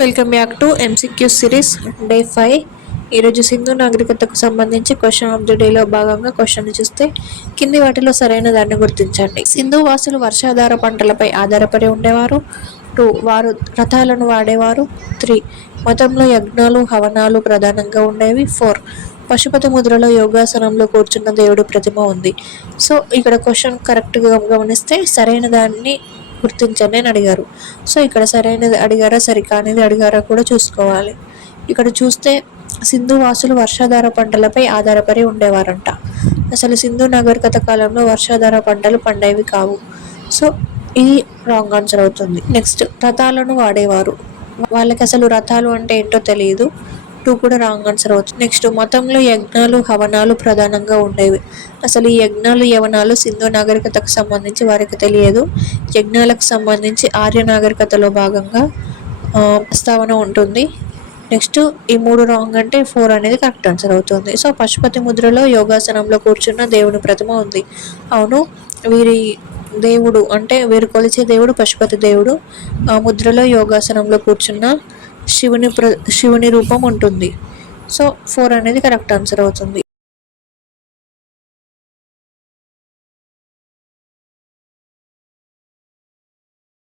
Welcome back to MCQ series day five ఈరోజు సింధు నాగరికతకు సంబంధించి question of the డేలో భాగంగా క్వశ్చన్ చూస్తే కింది వాటిలో సరైన దాన్ని గుర్తించండి. సింధు వాసులు వర్షాధార పంటలపై ఆధారపడి ఉండేవారు. టూ వారు రథాలను వాడేవారు. త్రీ మతంలో యజ్ఞాలు హవనాలు ప్రధానంగా ఉండేవి. ఫోర్ పశుపతి ముద్రలో యోగాసనంలో కూర్చున్న దేవుడి ప్రతిమ ఉంది. సో ఇక్కడ క్వశ్చన్ కరెక్ట్గా గమనిస్తే సరైన దాన్ని గుర్తించండి అని అడిగారు. సో ఇక్కడ సరైనది అడిగారా సరికానిది అడిగారా కూడా చూసుకోవాలి. ఇక్కడ చూస్తే సింధు వాసులు వర్షాధార పంటలపై ఆధారపడి ఉండేవారంట. అసలు సింధు నాగరికత కాలంలో వర్షాధార పంటలు పండేవి కావు. సో ఇది రాంగ్ ఆన్సర్ అవుతుంది. నెక్స్ట్ రథాలను వాడేవారు. వాళ్ళకి అసలు రథాలు అంటే ఏంటో తెలియదు టూ కూడా రాంగ్ ఆన్సర్ అవుతుంది నెక్స్ట్ మతంలో యజ్ఞాలు హవనాలు ప్రధానంగా ఉండేవి. అసలు ఈ యజ్ఞాలు యవనాలు సింధు నాగరికతకు సంబంధించి వారికి తెలియదు. యజ్ఞాలకు సంబంధించి ఆర్య నాగరికతలో భాగంగా ప్రస్తావన ఉంటుంది. నెక్స్ట్ ఈ మూడు రాంగ్ అంటే ఫోర్ అనేది కరెక్ట్ ఆన్సర్ అవుతుంది. సో పశుపతి ముద్రలో యోగాసనంలో కూర్చున్న దేవుని ప్రతిమ ఉంది. అవును వీరి దేవుడు అంటే వీరు కొలిచే దేవుడు పశుపతి దేవుడు. ఆ ముద్రలో యోగాసనంలో కూర్చున్న శివుని ప్ర శివుని రూపం ఉంటుంది. సో ఫోర్ అనేది కరెక్ట్ ఆన్సర్ అవుతుంది.